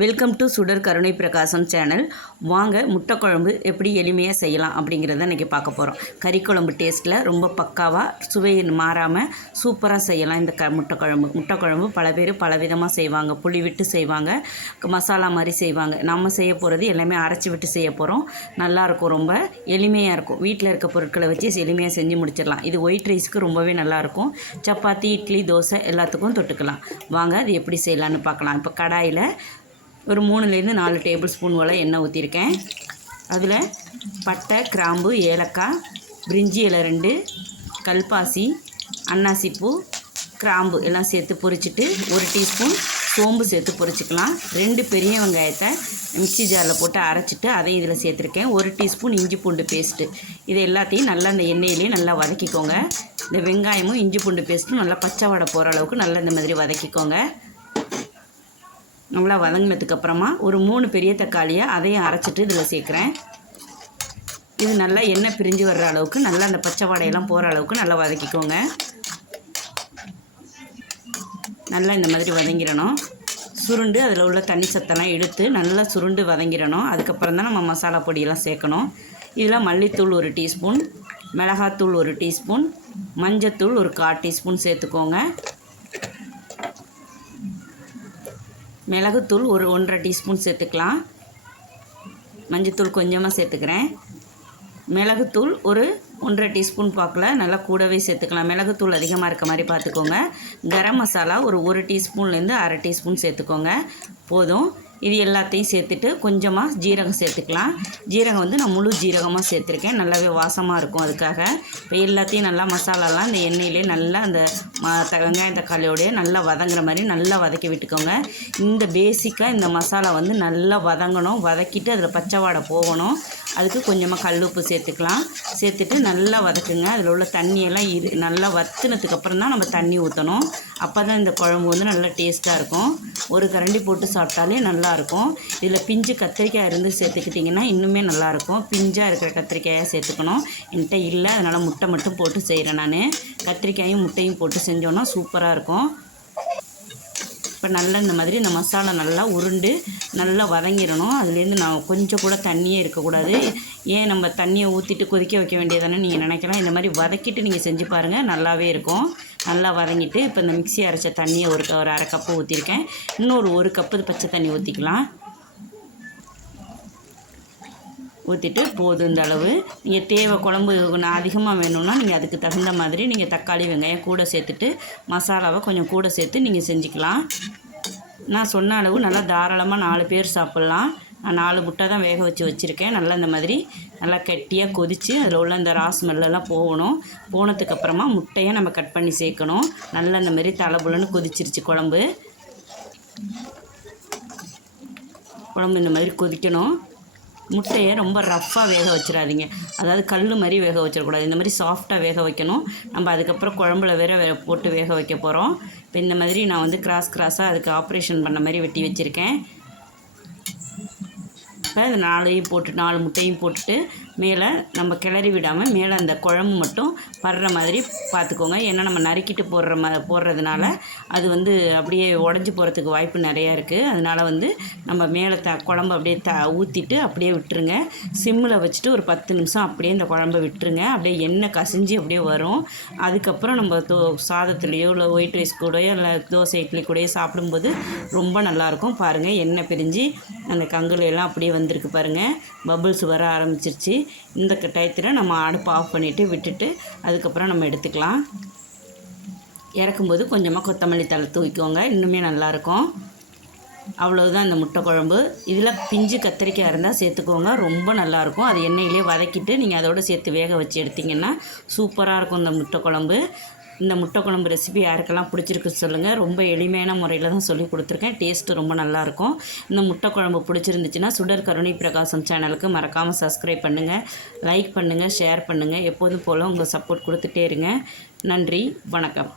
Welcome to சுடர் கருணை பிரகாசம் சேனல் வாங்க முட்டை குழம்பு எப்படி எளிமையாக செய்யலாம் அப்படிங்கிறத இன்றைக்கி பார்க்க போகிறோம் கறி குழம்பு டேஸ்ட்டில் ரொம்ப பக்காவாக சுவை மாறாமல் சூப்பராக செய்யலாம் இந்த க முட்டை குழம்பு முட்டை குழம்பு பல பேர் பல விதமாக செய்வாங்க. புளி விட்டு செய்வாங்க. மசாலா மாதிரி செய்வாங்க. நம்ம செய்ய போகிறது எல்லாமே அரைச்சி விட்டு செய்ய போகிறோம் நல்லாயிருக்கும் ரொம்ப எளிமையாக இருக்கும். வீட்டில் இருக்க பொருட்களை வச்சு எளிமையாக செஞ்சு முடிச்சிடலாம். இது ஒயிட் ரைஸ்க்கு ரொம்பவே நல்லாயிருக்கும் சப்பாத்தி இட்லி தோசை எல்லாத்துக்கும் தொட்டுக்கலாம். வாங்க அது எப்படி செய்யலான்னு பார்க்கலாம். இப்போ கடாயில் ஒரு மூணுலேருந்து நாலு டேபிள் ஸ்பூன் போல் எண்ணெய் ஊற்றிருக்கேன் அதில் பட்டை கிராம்பு ஏலக்காய் பிரிஞ்சி இலை ரெண்டு கல்பாசி அன்னாசிப்பூ கிராம்பு எல்லாம் சேர்த்து பொரிச்சிட்டு ஒரு டீஸ்பூன் சோம்பு சேர்த்து பொரிச்சிக்கலாம். ரெண்டு பெரிய வெங்காயத்தை மிக்சி ஜாரில் போட்டு அரைச்சிட்டு அதையும் இதில் சேர்த்துருக்கேன். ஒரு டீஸ்பூன் இஞ்சி பூண்டு பேஸ்ட்டு. இது எல்லாத்தையும் நல்லா இந்த எண்ணெயிலேயே நல்லா வதக்கிக்கோங்க. இந்த வெங்காயமும் இஞ்சி பூண்டு பேஸ்ட்டும் நல்லா பச்சை வடை போகிற அளவுக்கு நல்லா இந்த மாதிரி வதக்கிக்கோங்க. நல்லா வதங்கினதுக்கப்புறமா ஒரு மூணு பெரிய தக்காளியை அதையும் அரைச்சிட்டு இதில் சேர்க்குறேன். இது நல்லா எண்ணெய் பிரிஞ்சு வர்ற அளவுக்கு நல்லா அந்த பச்சை வாடையெல்லாம் போகிற அளவுக்கு நல்லா வதக்கிக்கோங்க. நல்லா இந்த மாதிரி வதங்கிடணும். சுருண்டு அதில் உள்ள தண்ணி சத்தெல்லாம் எடுத்து நல்லா சுருண்டு வதங்கிடணும். அதுக்கப்புறம் தான் நம்ம மசாலா பொடியெல்லாம் சேர்க்கணும். இதில் மல்லித்தூள் ஒரு டீஸ்பூன் மிளகாத்தூள் ஒரு டீஸ்பூன் மஞ்சத்தூள் ஒரு கால் டீஸ்பூன் சேர்த்துக்கோங்க. மிளகுத்தூள் ஒரு ஒன்றரை டீஸ்பூன் சேர்த்துக்கலாம். மஞ்சத்தூள் கொஞ்சமாக சேர்த்துக்கிறேன். மிளகுத்தூள் ஒரு ஒன்றரை டீஸ்பூன் பார்க்கல நல்லா கூடவே சேர்த்துக்கலாம். மிளகுத்தூள் அதிகமாக இருக்க மாதிரி பார்த்துக்கோங்க. கரம் மசாலா ஒரு ஒரு டீஸ்பூன்லேருந்து அரை டீஸ்பூன் சேர்த்துக்கோங்க. போதும். இது எல்லாத்தையும் சேர்த்துட்டு கொஞ்சமாக ஜீரகம் சேர்த்துக்கலாம். ஜீரகம் வந்து நான் முழு ஜீரகமாக சேர்த்துருக்கேன். நல்லாவே வாசமாக இருக்கும் அதுக்காக. இப்போ எல்லாத்தையும் நல்லா மசாலாலாம் இந்த எண்ணெயிலே நல்லா அந்த மா வெங்காயம் தக்காளியோடய நல்லா வதங்குற மாதிரி நல்லா வதக்கி விட்டுக்கோங்க. இந்த பேசிக்காக இந்த மசாலா வந்து நல்லா வதங்கணும். வதக்கிட்டு அதில் பச்சை வாடை போகணும். அதுக்கு கொஞ்சமாக கல் உப்பு சேர்த்துக்கலாம். சேர்த்துட்டு நல்லா வதக்குங்க. அதில் உள்ள தண்ணியெல்லாம் இரு நல்லா வத்துனதுக்கப்புறம் தான் நம்ம தண்ணி ஊற்றணும் அப்போ தான் இந்த குழம்பு வந்து நல்லா டேஸ்ட்டாக இருக்கும். ஒரு கரண்டி போட்டு சாப்பிட்டாலே நல்லாயிருக்கும் இதில் பிஞ்சு கத்திரிக்காய் இருந்து சேர்த்துக்கிட்டிங்கன்னா இன்னுமே நல்லாயிருக்கும் பிஞ்சாக இருக்கிற கத்திரிக்காயாக சேர்த்துக்கணும். என்கிட்ட இல்லை. அதனால் முட்டை மட்டும் போட்டு செய்கிறேன் நான். கத்திரிக்காயும் முட்டையும் போட்டு செஞ்சோன்னா சூப்பராக இருக்கும். இப்போ நல்லா இந்த மாதிரி இந்த மசாலா நல்லா உருண்டு நல்லா வதங்கிடணும். அதுலேருந்து நான் கொஞ்சம் கூட தண்ணியே இருக்கக்கூடாது. ஏன் நம்ம தண்ணியை ஊற்றிட்டு கொதிக்க வைக்க வேண்டியதானே நீங்கள் நினைக்கலாம். இந்த மாதிரி வதக்கிட்டு நீங்கள் செஞ்சு பாருங்கள் நல்லாவே இருக்கும். நல்லா வதங்கிட்டு இப்போ இந்த மிக்சி அரைச்ச தண்ணியை ஒரு ஒரு அரை கப்பு ஊற்றிருக்கேன் இன்னொரு ஒரு கப்பு பச்சை தண்ணி ஊற்றிக்கலாம் ஊற்றிட்டு போதும் இந்த அளவு. நீங்கள் தேவை குழம்பு நான் அதிகமாக வேணும்னா நீங்கள் அதுக்கு தகுந்த மாதிரி நீங்கள் தக்காளி வெங்காயம் கூட சேர்த்துட்டு மசாலாவை கொஞ்சம் கூட சேர்த்து நீங்கள் செஞ்சுக்கலாம். நான் சொன்ன அளவு நல்லா தாராளமாக நாலு பேர் சாப்பிட்லாம். நான் நாலு முட்டை தான் வேக வச்சு வச்சுருக்கேன். நல்லா இந்த மாதிரி நல்லா கெட்டியாக கொதித்து அதில் உள்ள அந்த ராஸ் ஸ்மெல்லாம் போகணும். போனதுக்கப்புறமா முட்டையை நம்ம கட் பண்ணி சேர்க்கணும். நல்லா இந்த மாதிரி தலைபுலன்னு கொதிச்சிருச்சு குழம்பு. குழம்பு இந்த மாதிரி கொதிக்கணும். முட்டையை ரொம்ப ரஃப்பாக வேக வச்சிடாதீங்க. அதாவது கல் மாதிரி வேக வச்சிடக்கூடாது. இந்த மாதிரி சாஃப்டாக வேக வைக்கணும். நம்ம அதுக்கப்புறம் குழம்புல வேற வே போட்டு வேக வைக்க போகிறோம் இப்போ இந்த மாதிரி நான் வந்து கிராஸ் கிராஸாக அதுக்கு ஆப்ரேஷன் பண்ண மாதிரி வெட்டி வச்சுருக்கேன். இப்போ இந்த நாளையும் போட்டு நாலு முட்டையும் போட்டுட்டு மேலே நம்ம கிளறி விடாமல் மேலே அந்த குழம்பு மட்டும் படுற மாதிரி பார்த்துக்கோங்க ஏன்னா நம்ம நறுக்கிட்டு போடுற ம போடுறதுனால அது வந்து அப்படியே உடஞ்சி போகிறதுக்கு வாய்ப்பு நிறையா இருக்குது அதனால் வந்து நம்ம மேலே த குழம்பு அப்படியே த ஊற்றிட்டு அப்படியே விட்டுருங்க. சிம்மில் வச்சுட்டு ஒரு பத்து நிமிஷம் அப்படியே இந்த குழம்பை விட்டுருங்க. அப்படியே எண்ணெய் கசிஞ்சு அப்படியே வரும். அதுக்கப்புறம் நம்ம தோ சாதத்துலேயோ இல்லை ஒயிட் ரைஸ் கூடயோ இல்லை தோசை இட்லி கூடயோ சாப்பிடும்போது ரொம்ப நல்லாயிருக்கும் பாருங்கள் எண்ணெய் பிரிஞ்சு அந்த கங்குலையெல்லாம் அப்படியே வந்திருக்கு பாருங்கள் பபுள்ஸ் வர ஆரம்பிச்சிருச்சு. இந்த டயத்தில் நம்ம அடுப்பு ஆஃப் பண்ணிவிட்டு விட்டுட்டு அதுக்கப்புறம் நம்ம எடுத்துக்கலாம். இறக்கும்போது கொஞ்சமாக கொத்தமல்லி தலை தூக்கிக்கோங்க இன்னுமே நல்லாயிருக்கும். அவ்வளோதான் இந்த முட்டை குழம்பு. இதில் பிஞ்சு கத்திரிக்காய் இருந்தால் சேர்த்துக்கோங்க. ரொம்ப நல்லாயிருக்கும். அது எண்ணெயிலே வதக்கிட்டு நீங்கள் அதோடு சேர்த்து வேக வச்சு எடுத்திங்கன்னா சூப்பராக இருக்கும் இந்த முட்டை குழம்பு. இந்த முட்டை குழம்பு ரெசிபி யாருக்கெல்லாம் பிடிச்சிருக்கு சொல்லுங்கள் ரொம்ப எளிமையான முறையில் தான் சொல்லி கொடுத்துருக்கேன். டேஸ்ட்டு ரொம்ப நல்லாயிருக்கும். இந்த முட்டை குழம்பு பிடிச்சிருந்துச்சுன்னா சுடர் கருணை பிரகாசம் சேனலுக்கு மறக்காமல் சப்ஸ்கிரைப் பண்ணுங்கள் லைக் பண்ணுங்கள் ஷேர் பண்ணுங்கள் எப்போதும் போல் உங்கள் சப்போர்ட் கொடுத்துட்டே இருங்க. நன்றி வணக்கம்.